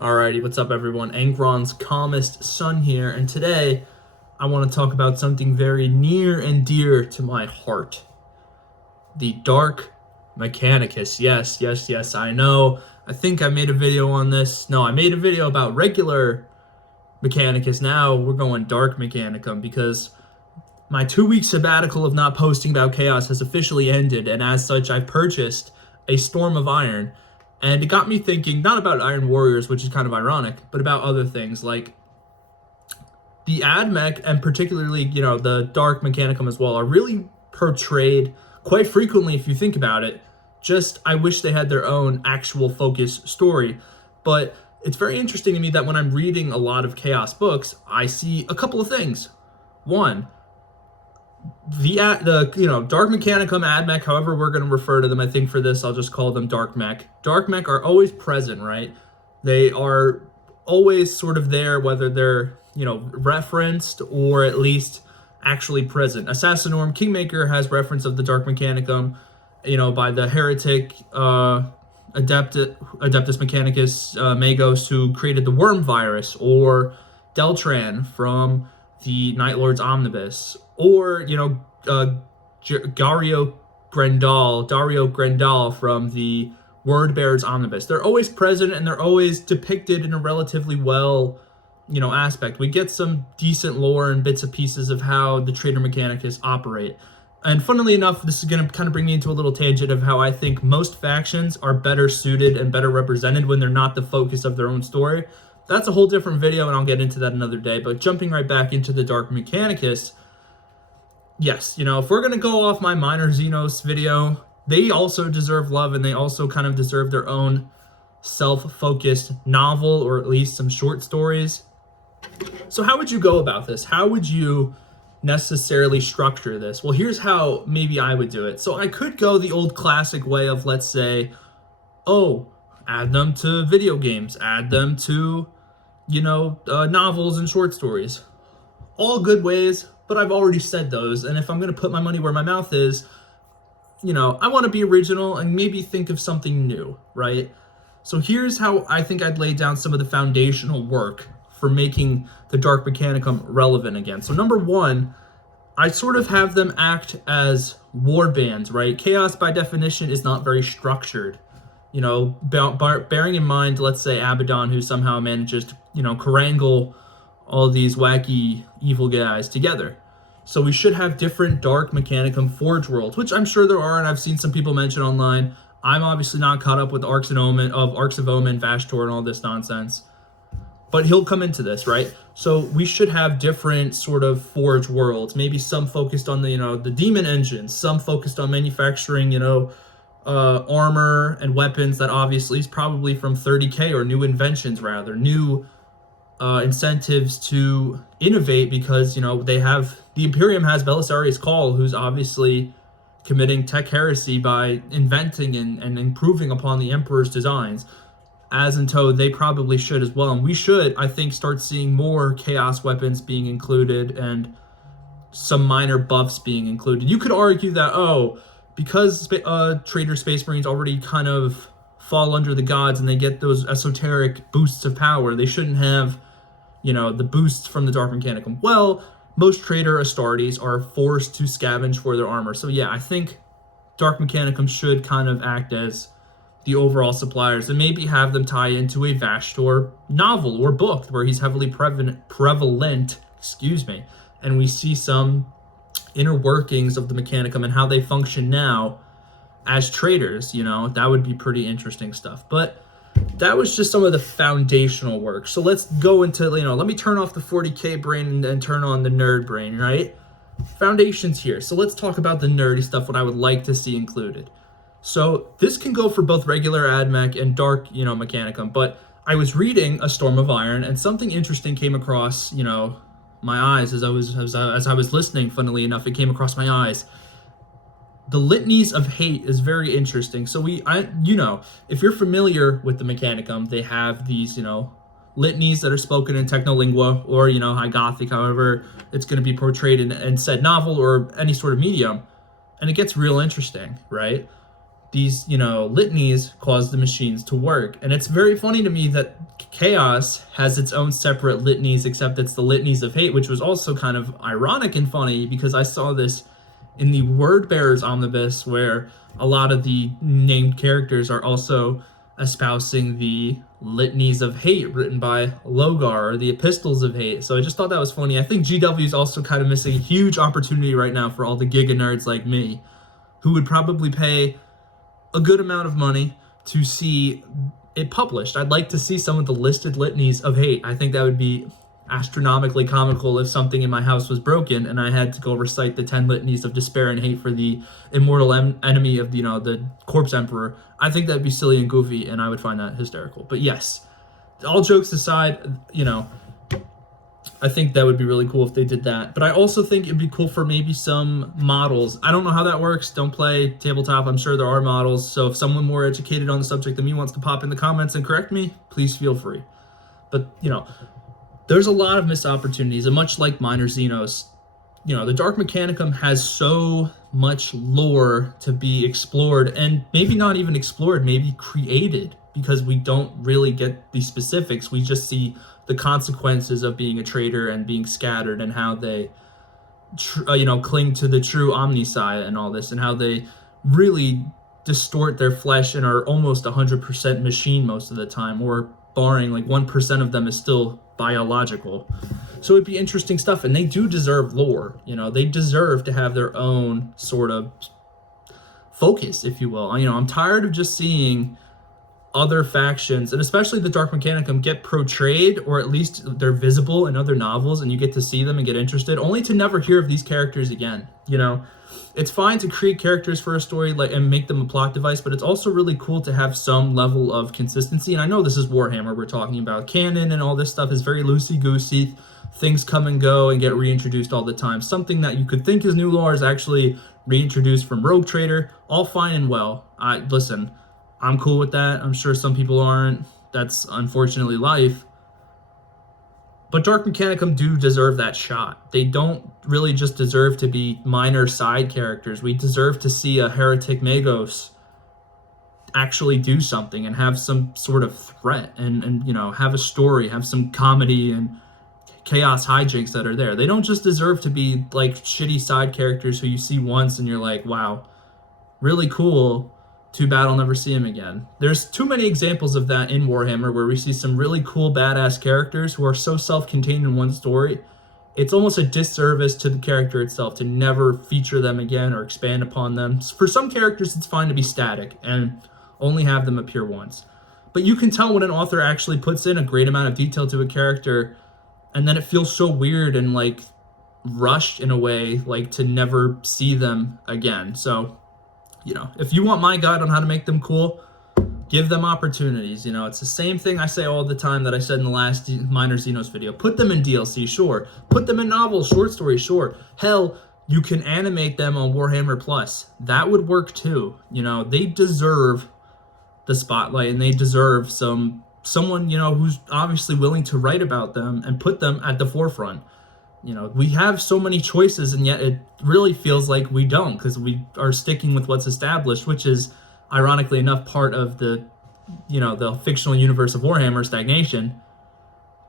Alrighty, what's up everyone? Angron's calmest son here, and today I want to talk about something very near and dear to my heart. The Dark Mechanicus. Yes, I know. I think I made a video on this. No, I made a video about regular Mechanicus. Now we're going Dark Mechanicum because my 2-week sabbatical of not posting about Chaos has officially ended, and as such I've purchased a Storm of Iron. And it got me thinking, not about Iron Warriors, which is kind of ironic, but about other things, like the Ad Mech, and particularly, the Dark Mechanicum as well, are really portrayed quite frequently if you think about it. Just, I wish they had their own actual focus story. But it's very interesting to me that when I'm reading a lot of Chaos books, I see a couple of things. One, the Dark Mechanicum, Ad Mech, however we're going to refer to them. I think for this I'll just call them Dark Mech. Dark Mech are always present, right? They are always sort of there, whether they're referenced or at least actually present. Assassinorum Kingmaker has reference of the Dark Mechanicum, by the heretic Adeptus Mechanicus Magos, who created the worm virus, or Deltran from the Night Lord's Omnibus, or Dario Grendal from the Word Bearer's Omnibus. They're always present, and they're always depicted in a relatively well aspect. We get some decent lore and bits and pieces of how the Trader Mechanicus operate. And funnily enough, this is going to kind of bring me into a little tangent of how I think most factions are better suited and better represented when they're not the focus of their own story. That's a whole different video, and I'll get into that another day. But jumping right back into the Dark Mechanicus, yes, if we're going to go off my Minor Xenos video, they also deserve love, and they also kind of deserve their own self-focused novel, or at least some short stories. So how would you go about this? How would you necessarily structure this? Well, here's how maybe I would do it. So I could go the old classic way of, let's say, add them to video games, add them to novels and short stories. All good ways, but I've already said those, and if I'm going to put my money where my mouth is, I want to be original and maybe think of something new, right? So here's how I think I'd lay down some of the foundational work for making the Dark Mechanicum relevant again. So number one, I sort of have them act as war bands, right? Chaos by definition is not very structured. Bearing in mind, let's say Abaddon, who somehow manages to, harangle all these wacky evil guys together. So we should have different Dark Mechanicum Forge worlds, which I'm sure there are, and I've seen some people mention online. I'm obviously not caught up with Arcs of Omen, Vashtor, and all this nonsense. But he'll come into this, right? So we should have different sort of Forge worlds. Maybe some focused on the demon engines, some focused on manufacturing, armor and weapons that obviously is probably from 30k, or new inventions rather, new incentives to innovate, because the Imperium has Belisarius Cawl, who's obviously committing tech heresy by inventing and improving upon the Emperor's designs. As in tow, they probably should as well, and we should, I think, start seeing more chaos weapons being included and some minor buffs being included. You could argue that, because Trader Space Marines already kind of fall under the gods and they get those esoteric boosts of power, they shouldn't have, the boosts from the Dark Mechanicum. Well, most Trader Astartes are forced to scavenge for their armor. So yeah, I think Dark Mechanicum should kind of act as the overall suppliers, and maybe have them tie into a Vashtor novel or book where he's heavily prevalent, and we see some inner workings of the Mechanicum and how they function now as traders. That would be pretty interesting stuff. But that was just some of the foundational work. So let's go into, let me turn off the 40k brain and turn on the nerd brain, right? Foundations here. So let's talk about the nerdy stuff, what I would like to see included. So this can go for both regular Ad Mech and Dark, Mechanicum. But I was reading A Storm of Iron, and something interesting came across, my eyes as I was listening. Funnily enough, it came across my eyes. The litanies of hate is very interesting. So if you're familiar with the Mechanicum, they have these, litanies that are spoken in Technolingua, or, High Gothic, however it's going to be portrayed in said novel or any sort of medium. And it gets real interesting, right? these, litanies cause the machines to work. And it's very funny to me that Chaos has its own separate litanies, except it's the litanies of hate, which was also kind of ironic and funny because I saw this in the Word Bearers Omnibus, where a lot of the named characters are also espousing the litanies of hate written by Logar, or the epistles of hate. So I just thought that was funny. I think GW is also kind of missing a huge opportunity right now for all the Giga nerds like me, who would probably pay a good amount of money to see it published. I'd like to see some of the listed litanies of hate. I think that would be astronomically comical if something in my house was broken and I had to go recite the 10 litanies of despair and hate for the immortal enemy of the Corpse Emperor. I think that'd be silly and goofy, and I would find that hysterical. But yes, all jokes aside, I think that would be really cool if they did that. But I also think it'd be cool for maybe some models. I don't know how that works. Don't play tabletop. I'm sure there are models. So if someone more educated on the subject than me wants to pop in the comments and correct me, please feel free. But, there's a lot of missed opportunities. And much like Minor Xenos, the Dark Mechanicum has so much lore to be explored, and maybe not even explored, maybe created, because we don't really get the specifics. We just see the consequences of being a traitor and being scattered, and how they cling to the true Omnissiah and all this, and how they really distort their flesh and are almost 100% machine most of the time, or barring like 1% of them is still biological. So it'd be interesting stuff, and they do deserve lore. They deserve to have their own sort of focus, if you will. I'm tired of just seeing other factions, and especially the Dark Mechanicum, get portrayed, or at least they're visible in other novels and you get to see them and get interested, only to never hear of these characters again. It's fine to create characters for a story and make them a plot device, but it's also really cool to have some level of consistency. And I know this is Warhammer we're talking about. Canon and all this stuff is very loosey-goosey. Things come and go and get reintroduced all the time. Something that you could think is new lore is actually reintroduced from Rogue Trader. All fine and well. Listen, I'm cool with that. I'm sure some people aren't. That's unfortunately life. But Dark Mechanicum do deserve that shot. They don't really just deserve to be minor side characters. We deserve to see a Heretic Magos actually do something and have some sort of threat and have a story, have some comedy and chaos hijinks that are there. They don't just deserve to be like shitty side characters who you see once and you're like, wow, really cool. Too bad I'll never see him again. There's too many examples of that in Warhammer, where we see some really cool badass characters who are so self-contained in one story. It's almost a disservice to the character itself to never feature them again or expand upon them. For some characters, it's fine to be static and only have them appear once. But you can tell when an author actually puts in a great amount of detail to a character, and then it feels so weird and like rushed in a way, like to never see them again. So, if you want my guide on how to make them cool, give them opportunities. It's the same thing I say all the time that I said in the last Minor Xenos video. Put them in DLC, sure. Put them in novels, short stories, sure. Hell, you can animate them on Warhammer Plus. That would work too. They deserve the spotlight, and they deserve someone, who's obviously willing to write about them and put them at the forefront. We have so many choices, and yet it really feels like we don't, because we are sticking with what's established, which is, ironically enough, part of the fictional universe of Warhammer, stagnation.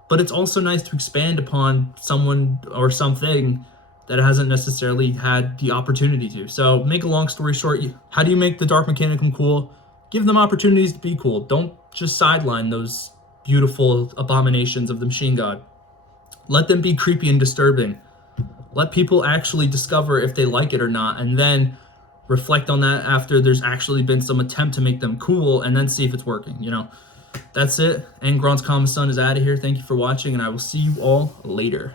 But it's also nice to expand upon someone or something that hasn't necessarily had the opportunity to. So, make a long story short, how do you make the Dark Mechanicum cool? Give them opportunities to be cool. Don't just sideline those beautiful abominations of the Machine God. Let them be creepy and disturbing. Let people actually discover if they like it or not, and then reflect on that after there's actually been some attempt to make them cool, and then see if it's working. That's it. And Grant's Common Son is out of here. Thank you for watching, and I will see you all later.